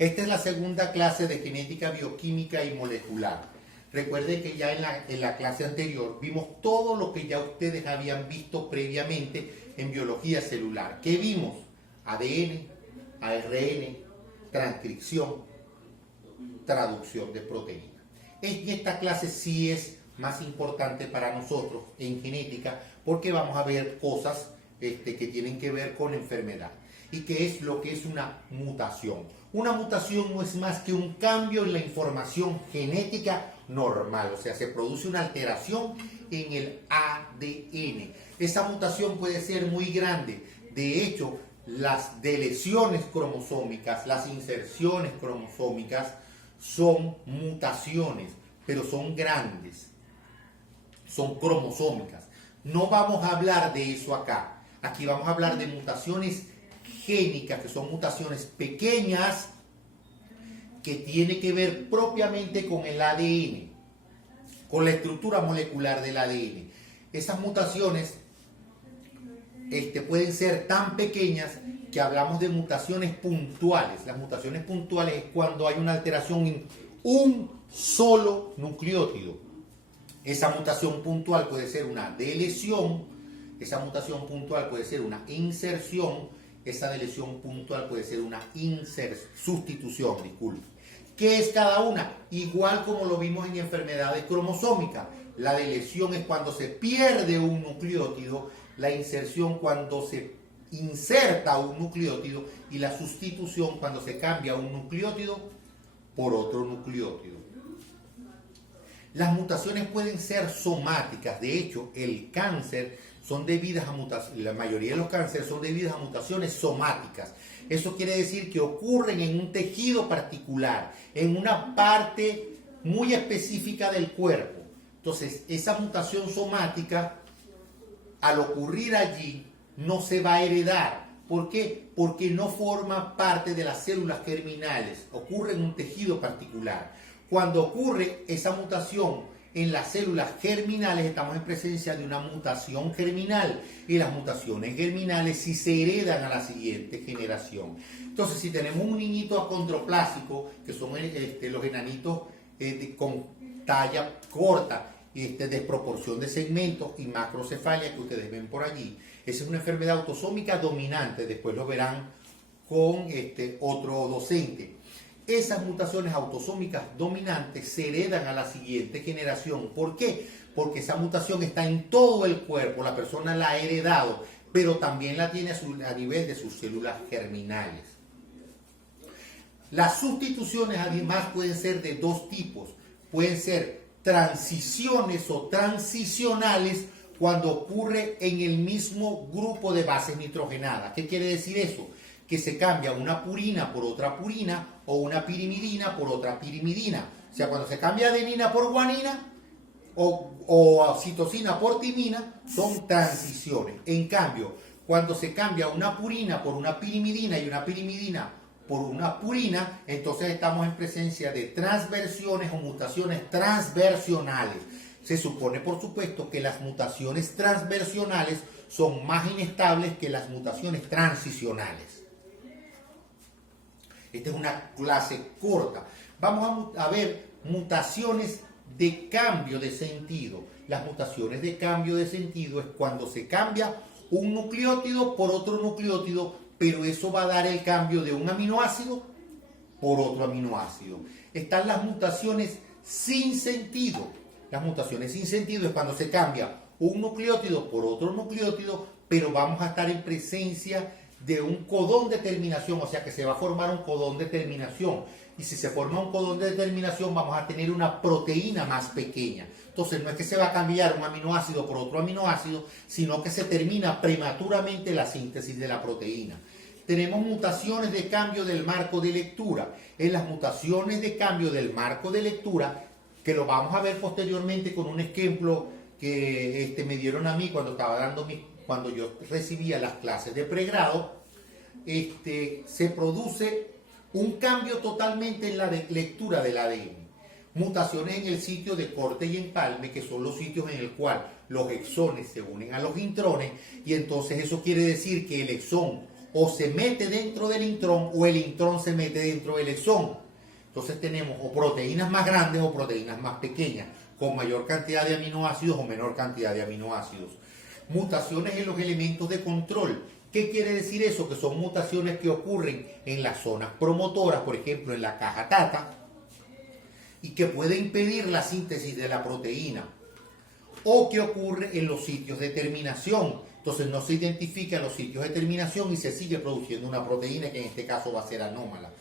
Esta es la segunda clase de genética bioquímica y molecular. Recuerden que ya en la clase anterior vimos todo lo que ya ustedes habían visto previamente en biología celular. ¿Qué vimos? ADN, ARN, transcripción, traducción de proteínas. Y esta clase sí es más importante para nosotros en genética porque vamos a ver cosas que tienen que ver con enfermedad. ¿Y qué es lo que es una mutación? Una mutación no es más que un cambio en la información genética normal, o sea, se produce una alteración en el ADN. Esa mutación puede ser muy grande. De hecho, las deleciones cromosómicas, las inserciones cromosómicas son mutaciones, pero son grandes, son cromosómicas. No vamos a hablar de eso acá. Aquí vamos a hablar de mutaciones génicas, que son mutaciones pequeñas que tienen que ver propiamente con el ADN, con la estructura molecular del ADN. Esas mutaciones pueden ser tan pequeñas que hablamos de mutaciones puntuales. Las mutaciones puntuales es cuando hay una alteración en un solo nucleótido. Esa mutación puntual puede ser una deleción, esa mutación puntual puede ser una inserción, esa deleción puntual puede ser una sustitución, disculpe. ¿Qué es cada una? Igual como lo vimos en enfermedades cromosómicas. La deleción es cuando se pierde un nucleótido, la inserción cuando se inserta un nucleótido y la sustitución cuando se cambia un nucleótido por otro nucleótido. Las mutaciones pueden ser somáticas. De hecho, el cáncer son debidas a mutaciones, la mayoría de los cánceres son debidas a mutaciones somáticas. Eso quiere decir que ocurren en un tejido particular, en una parte muy específica del cuerpo. Entonces, esa mutación somática, al ocurrir allí, no se va a heredar. ¿Por qué? Porque no forma parte de las células germinales, ocurre en un tejido particular. Cuando ocurre esa mutación en las células germinales, estamos en presencia de una mutación germinal. Y las mutaciones germinales sí se heredan a la siguiente generación. Entonces, si tenemos un niñito acondroplásico, que son los enanitos con talla corta, desproporción de segmentos y macrocefalia que ustedes ven por allí, esa es una enfermedad autosómica dominante. Después lo verán con otro docente. Esas mutaciones autosómicas dominantes se heredan a la siguiente generación. ¿Por qué? Porque esa mutación está en todo el cuerpo, la persona la ha heredado, pero también la tiene a nivel de sus células germinales. Las sustituciones además pueden ser de dos tipos. Pueden ser transiciones o transicionales cuando ocurre en el mismo grupo de bases nitrogenadas. ¿Qué quiere decir eso? Que se cambia una purina por otra purina o una pirimidina por otra pirimidina. O sea, cuando se cambia adenina por guanina o citosina por timina, son transiciones. En cambio, cuando se cambia una purina por una pirimidina y una pirimidina por una purina, entonces estamos en presencia de transversiones o mutaciones transversionales. Se supone, por supuesto, que las mutaciones transversionales son más inestables que las mutaciones transicionales. Esta es una clase corta. Vamos a ver mutaciones de cambio de sentido. Las mutaciones de cambio de sentido es cuando se cambia un nucleótido por otro nucleótido, pero eso va a dar el cambio de un aminoácido por otro aminoácido. Están las mutaciones sin sentido. Las mutaciones sin sentido es cuando se cambia un nucleótido por otro nucleótido, pero vamos a estar en presencia de un codón de terminación, o sea que se va a formar un codón de terminación. Y si se forma un codón de terminación, vamos a tener una proteína más pequeña. Entonces, no es que se va a cambiar un aminoácido por otro aminoácido, sino que se termina prematuramente la síntesis de la proteína. Tenemos mutaciones de cambio del marco de lectura. En las mutaciones de cambio del marco de lectura, que lo vamos a ver posteriormente con un ejemplo que me dieron a mí cuando yo recibía las clases de pregrado, se produce un cambio totalmente en la lectura del ADN. Mutaciones en el sitio de corte y empalme, que son los sitios en el cual los exones se unen a los intrones, y entonces eso quiere decir que el exón o se mete dentro del intrón o el intrón se mete dentro del exón. Entonces tenemos o proteínas más grandes o proteínas más pequeñas, con mayor cantidad de aminoácidos o menor cantidad de aminoácidos. Mutaciones en los elementos de control. ¿Qué quiere decir eso? Que son mutaciones que ocurren en las zonas promotoras, por ejemplo en la caja tata, y que puede impedir la síntesis de la proteína, o que ocurre en los sitios de terminación. Entonces no se identifican los sitios de terminación y se sigue produciendo una proteína que en este caso va a ser anómala.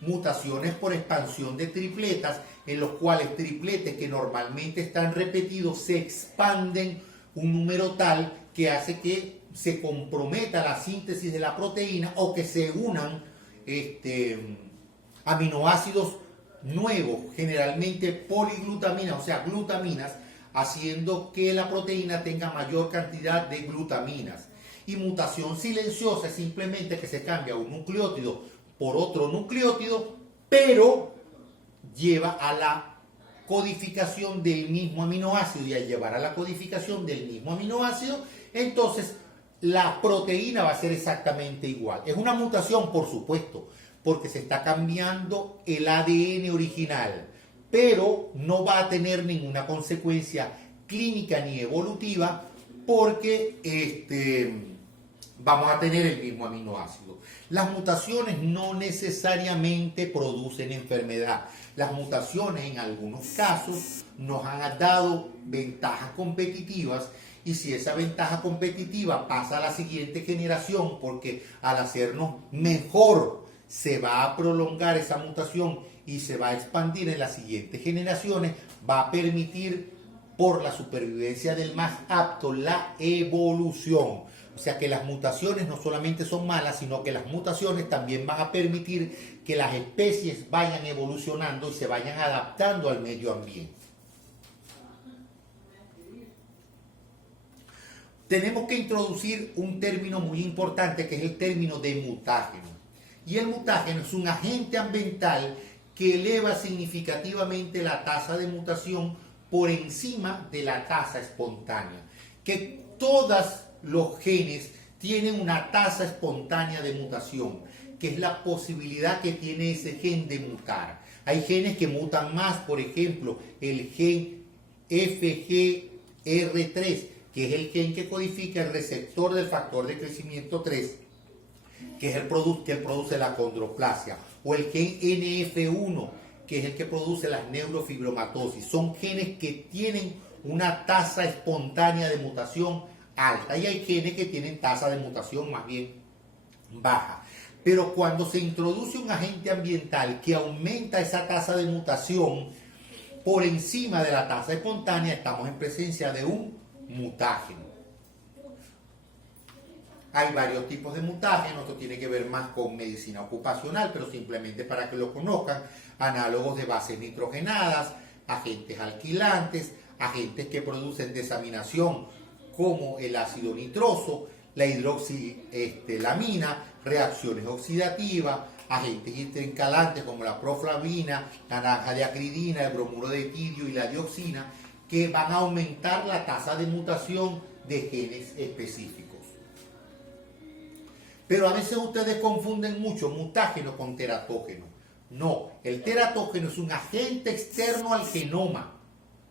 Mutaciones por expansión de tripletas, en los cuales tripletes que normalmente están repetidos se expanden un número tal que hace que se comprometa la síntesis de la proteína o que se unan aminoácidos nuevos, generalmente poliglutaminas, o sea, glutaminas, haciendo que la proteína tenga mayor cantidad de glutaminas. Y mutación silenciosa es simplemente que se cambia un nucleótido por otro nucleótido, pero lleva a la codificación del mismo aminoácido, y al llevar a la codificación del mismo aminoácido, entonces la proteína va a ser exactamente igual. Es una mutación, por supuesto, porque se está cambiando el ADN original, pero no va a tener ninguna consecuencia clínica ni evolutiva porque vamos a tener el mismo aminoácido. Las mutaciones no necesariamente producen enfermedad. Las mutaciones en algunos casos nos han dado ventajas competitivas, y si esa ventaja competitiva pasa a la siguiente generación, porque al hacernos mejor se va a prolongar esa mutación y se va a expandir en las siguientes generaciones, va a permitir por la supervivencia del más apto la evolución. O sea que las mutaciones no solamente son malas, sino que las mutaciones también van a permitir que las especies vayan evolucionando y se vayan adaptando al medio ambiente. Tenemos que introducir un término muy importante, que es el término de mutágeno. Y el mutágeno es un agente ambiental que eleva significativamente la tasa de mutación por encima de la tasa espontánea. Que todos los genes tienen una tasa espontánea de mutación, que es la posibilidad que tiene ese gen de mutar. Hay genes que mutan más, por ejemplo, el gen FGR3, que es el gen que codifica el receptor del factor de crecimiento 3, que es el que produce la condroplasia, o el gen NF1, que es el que produce las neurofibromatosis. Son genes que tienen una tasa espontánea de mutación alta, y hay genes que tienen tasa de mutación más bien baja. Pero cuando se introduce un agente ambiental que aumenta esa tasa de mutación por encima de la tasa espontánea, estamos en presencia de un mutágeno. Hay varios tipos de mutágenos, esto tiene que ver más con medicina ocupacional, pero simplemente para que lo conozcan: análogos de bases nitrogenadas, agentes alquilantes, agentes que producen desaminación como el ácido nitroso, la hidroxilamina, reacciones oxidativas, agentes intercalantes como la proflavina, la naranja de acridina, el bromuro de etidio y la dioxina, que van a aumentar la tasa de mutación de genes específicos. Pero a veces ustedes confunden mucho mutágeno con teratógeno. No, el teratógeno es un agente externo al genoma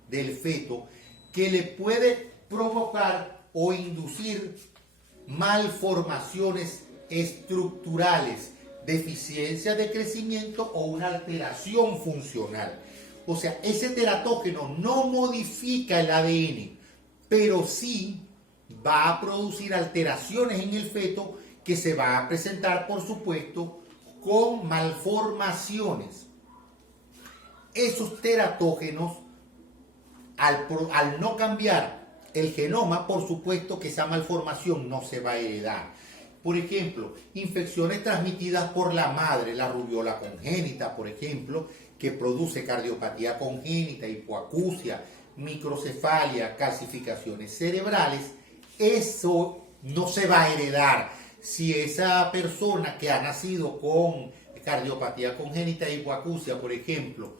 del feto que le puede provocar o inducir malformaciones estructurales, deficiencia de crecimiento o una alteración funcional. O sea, ese teratógeno no modifica el ADN, pero sí va a producir alteraciones en el feto que se va a presentar, por supuesto, con malformaciones. Esos teratógenos, al no cambiar el genoma, por supuesto que esa malformación no se va a heredar. Por ejemplo, infecciones transmitidas por la madre, la rubiola congénita, por ejemplo, que produce cardiopatía congénita, hipoacusia, microcefalia, calcificaciones cerebrales, eso no se va a heredar. Si esa persona que ha nacido con cardiopatía congénita e hipoacusia, por ejemplo,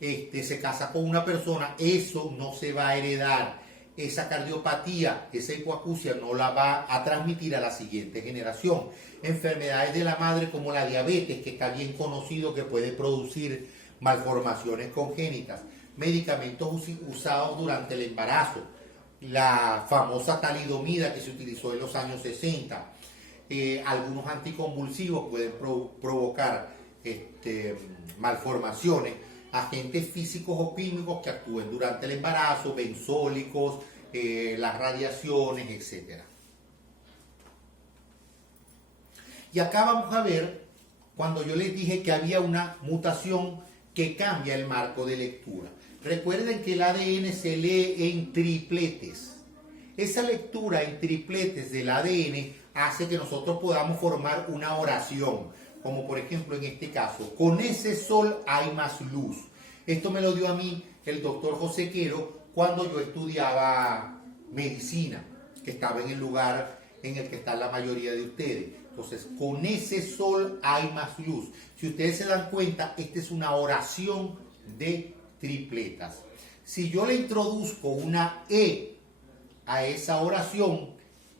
se casa con una persona, eso no se va a heredar. esa cardiopatía, esa hipoacusia no la va a transmitir a la siguiente generación. Enfermedades de la madre como la diabetes, que está bien conocido que puede producir malformaciones congénitas. Medicamentos usados durante el embarazo, la famosa talidomida que se utilizó en los años 60. Algunos anticonvulsivos pueden provocar malformaciones, agentes físicos o químicos que actúen durante el embarazo, benzólicos, las radiaciones, etc. Y acá vamos a ver, cuando yo les dije que había una mutación que cambia el marco de lectura. Recuerden que el ADN se lee en tripletes. Esa lectura en tripletes del ADN hace que nosotros podamos formar una oración, como por ejemplo en este caso, con ese sol hay más luz. Esto me lo dio a mí el doctor José Quero cuando yo estudiaba medicina, que estaba en el lugar en el que está la mayoría de ustedes. Entonces, con ese sol hay más luz. Si ustedes se dan cuenta, esta es una oración de tripletas. Si yo le introduzco una E a esa oración,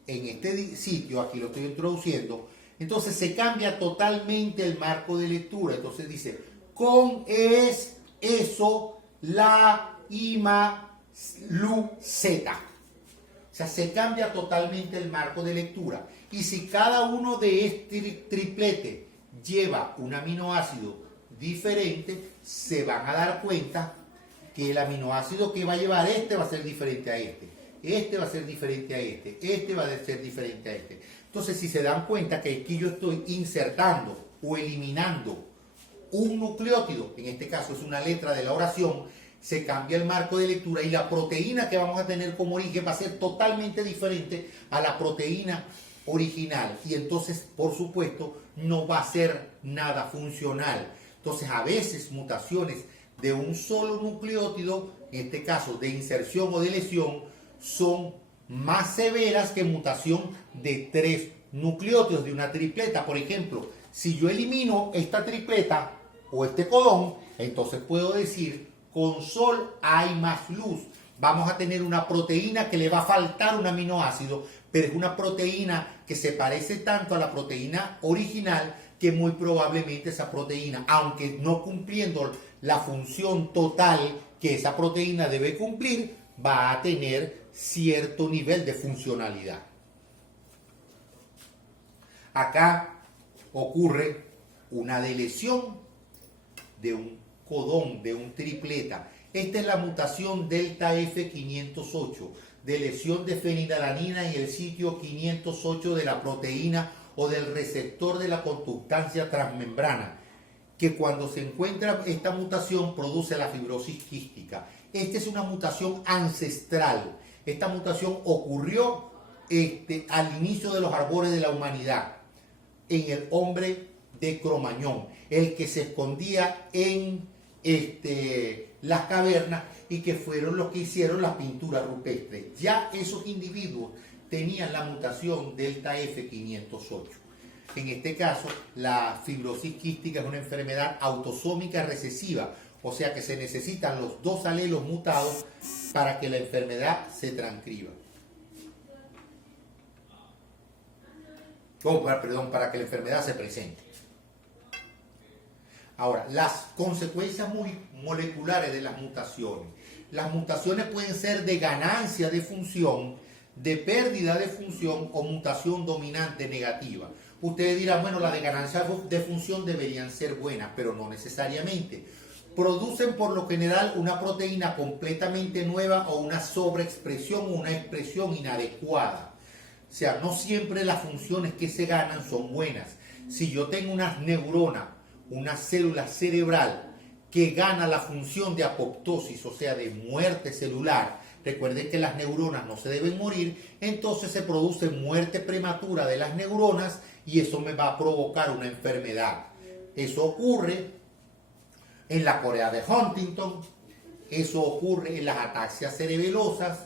en este sitio, aquí lo estoy introduciendo, entonces se cambia totalmente el marco de lectura. Entonces dice, con es, eso, la, ima, lu, zeta. O sea, se cambia totalmente el marco de lectura. Y si cada uno de este triplete lleva un aminoácido diferente, se van a dar cuenta que el aminoácido que va a llevar este va a ser diferente a este. Este va a ser diferente a este. Este va a ser diferente a este. Entonces, si se dan cuenta que aquí yo estoy insertando o eliminando un nucleótido, en este caso es una letra de la oración, se cambia el marco de lectura y la proteína que vamos a tener como origen va a ser totalmente diferente a la proteína original. Y entonces, por supuesto, no va a ser nada funcional. Entonces, a veces mutaciones de un solo nucleótido, en este caso de inserción o de lesión, son más severas que mutación de 3 nucleótidos de una tripleta. Por ejemplo, si yo elimino esta tripleta o este codón, entonces puedo decir, con sol hay más luz. Vamos a tener una proteína que le va a faltar un aminoácido, pero es una proteína que se parece tanto a la proteína original que muy probablemente esa proteína, aunque no cumpliendo la función total que esa proteína debe cumplir, va a tener cierto nivel de funcionalidad. Acá ocurre una deleción de un codón, de un tripleta. Esta es la mutación delta F508, de lesión de fenilalanina en el sitio 508 de la proteína o del receptor de la conductancia transmembrana, que cuando se encuentra esta mutación produce la fibrosis quística. Esta es una mutación ancestral. Esta mutación ocurrió al inicio de los albores de la humanidad, en el hombre de Cromañón, el que se escondía en las cavernas y que fueron los que hicieron las pinturas rupestres. Ya esos individuos tenían la mutación delta F508. En este caso, la fibrosis quística es una enfermedad autosómica recesiva, o sea que se necesitan los 2 alelos mutados para que la enfermedad se transcriba. Para que la enfermedad se presente. Ahora, las consecuencias moleculares de las mutaciones. Las mutaciones pueden ser de ganancia de función, de pérdida de función o mutación dominante negativa. Ustedes dirán, bueno, las de ganancia de función deberían ser buenas, pero no necesariamente. Producen por lo general una proteína completamente nueva o una sobreexpresión o una expresión inadecuada. O sea, no siempre las funciones que se ganan son buenas. Si yo tengo unas neuronas, una célula cerebral que gana la función de apoptosis, o sea, de muerte celular, recuerden que las neuronas no se deben morir, entonces se produce muerte prematura de las neuronas y eso me va a provocar una enfermedad. Eso ocurre en la corea de Huntington, eso ocurre en las ataxias cerebelosas,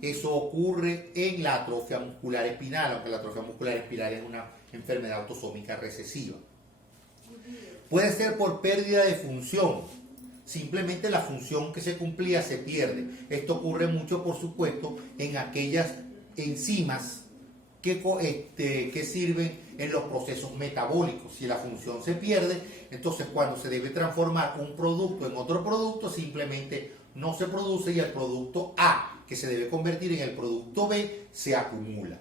eso ocurre en la atrofia muscular espinal, aunque la atrofia muscular espinal es una enfermedad autosómica recesiva. Puede ser por pérdida de función, simplemente la función que se cumplía se pierde. Esto ocurre mucho, por supuesto, en aquellas enzimas que sirven en los procesos metabólicos. Si la función se pierde, entonces cuando se debe transformar un producto en otro producto, simplemente no se produce y el producto A, que se debe convertir en el producto B, se acumula.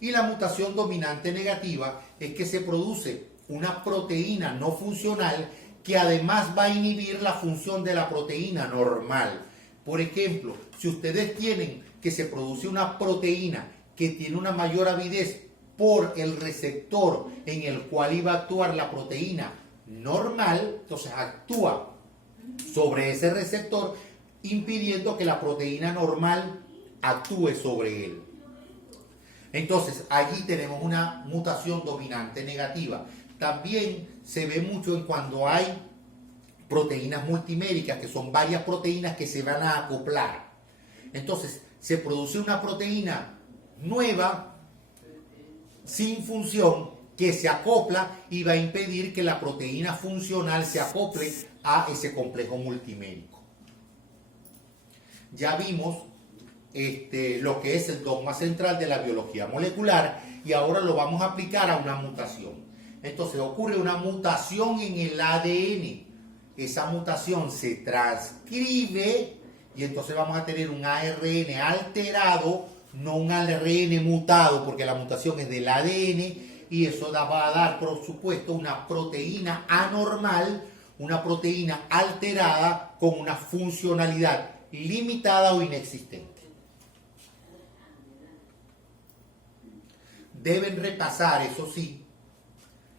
Y la mutación dominante negativa es que se produce una proteína no funcional que además va a inhibir la función de la proteína normal. Por ejemplo, si ustedes tienen que se produce una proteína que tiene una mayor avidez por el receptor en el cual iba a actuar la proteína normal, entonces actúa sobre ese receptor impidiendo que la proteína normal actúe sobre él. Entonces allí tenemos una mutación dominante negativa. También se ve mucho en cuando hay proteínas multiméricas, que son varias proteínas que se van a acoplar. Entonces se produce una proteína nueva sin función que se acopla y va a impedir que la proteína funcional se acople a ese complejo multimérico. Ya vimos lo que es el dogma central de la biología molecular y ahora lo vamos a aplicar a una mutación. Entonces ocurre una mutación en el ADN. Esa mutación se transcribe y entonces vamos a tener un ARN alterado, no un ARN mutado, porque la mutación es del ADN y eso va a dar, por supuesto, una proteína anormal, una proteína alterada con una funcionalidad limitada o inexistente. Deben repasar, eso sí,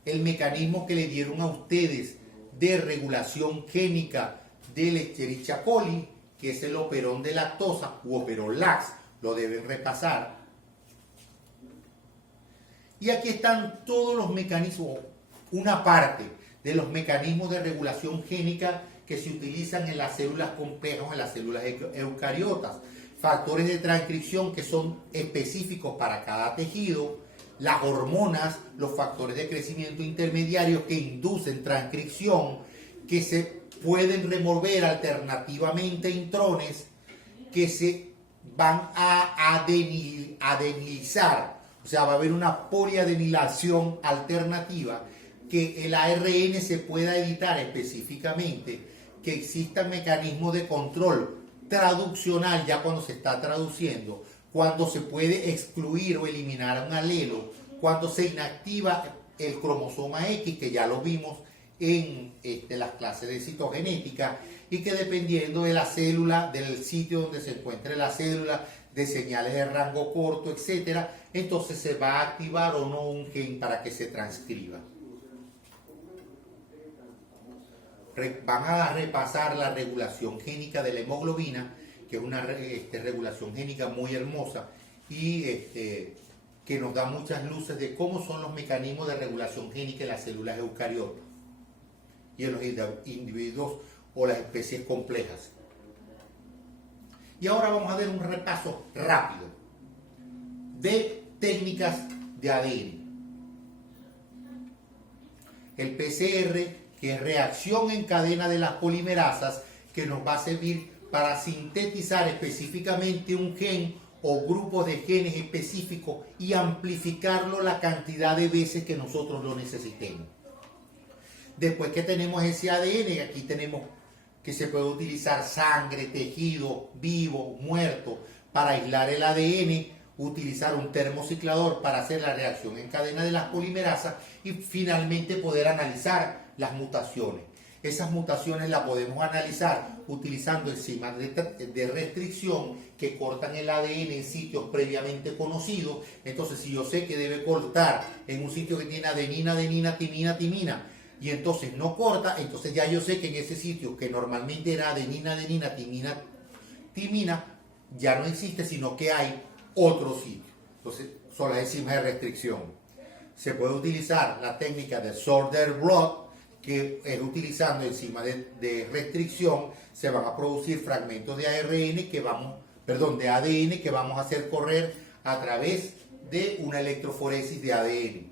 el mecanismo que le dieron a ustedes de regulación génica del Escherichia coli, que es el operón de lactosa u operón lax. Lo deben repasar. Y aquí están todos los mecanismos, una parte de los mecanismos de regulación génica que se utilizan en las células complejas, en las células eucariotas. Factores de transcripción que son específicos para cada tejido, las hormonas, los factores de crecimiento intermediarios que inducen transcripción, que se pueden remover alternativamente intrones, que se van a adenilizar, o sea, va a haber una poliadenilación alternativa, que el ARN se pueda editar específicamente, que existan mecanismos de control traduccional ya cuando se está traduciendo, cuando se puede excluir o eliminar un alelo, cuando se inactiva el cromosoma X, que ya lo vimos en las clases de citogenética, y que dependiendo de la célula, del sitio donde se encuentre la célula, de señales de rango corto, etc., entonces se va a activar o no un gen para que se transcriba. Van a repasar la regulación génica de la hemoglobina, que es una regulación génica muy hermosa y que nos da muchas luces de cómo son los mecanismos de regulación génica en las células eucariotas y en los individuos o las especies complejas. Y ahora vamos a ver un repaso rápido de técnicas de ADN. El PCR, que es reacción en cadena de las polimerasas, que nos va a servir para sintetizar específicamente un gen o grupo de genes específicos y amplificarlo la cantidad de veces que nosotros lo necesitemos. Después que tenemos ese ADN, aquí tenemos que se puede utilizar sangre, tejido vivo, muerto, para aislar el ADN, utilizar un termociclador para hacer la reacción en cadena de las polimerasas y finalmente poder analizar las mutaciones. Esas mutaciones las podemos analizar utilizando enzimas de restricción que cortan el ADN en sitios previamente conocidos. Entonces, si yo sé que debe cortar en un sitio que tiene adenina, adenina, timina, timina, y entonces no corta, entonces ya yo sé que en ese sitio que normalmente era adenina, adenina, timina, timina, ya no existe, sino que hay otro sitio. Entonces son las enzimas de restricción. Se puede utilizar la técnica de Sorder Blot, que es utilizando enzimas de restricción, se van a producir fragmentos de ARN de ADN que vamos a hacer correr a través de una electroforesis de ADN.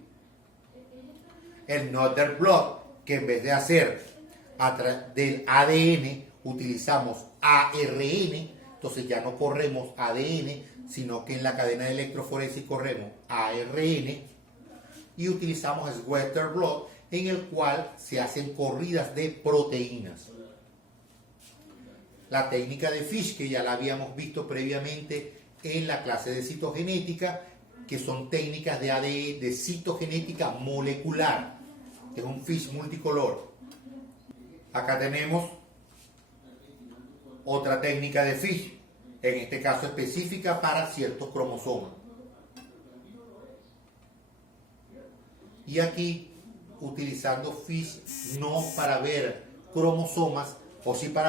El Noether Blot, que en vez de hacer del ADN utilizamos ARN, entonces ya no corremos ADN, sino que en la cadena de electroforesis corremos ARN, y utilizamos Sweater Blot, en el cual se hacen corridas de proteínas. La técnica de Fish, que ya la habíamos visto previamente en la clase de citogenética, que son técnicas de ADN, de citogenética molecular, que es un Fish multicolor. Acá tenemos otra técnica de Fish, en este caso específica para ciertos cromosomas. Y aquí utilizando Fish no para ver cromosomas, o sí para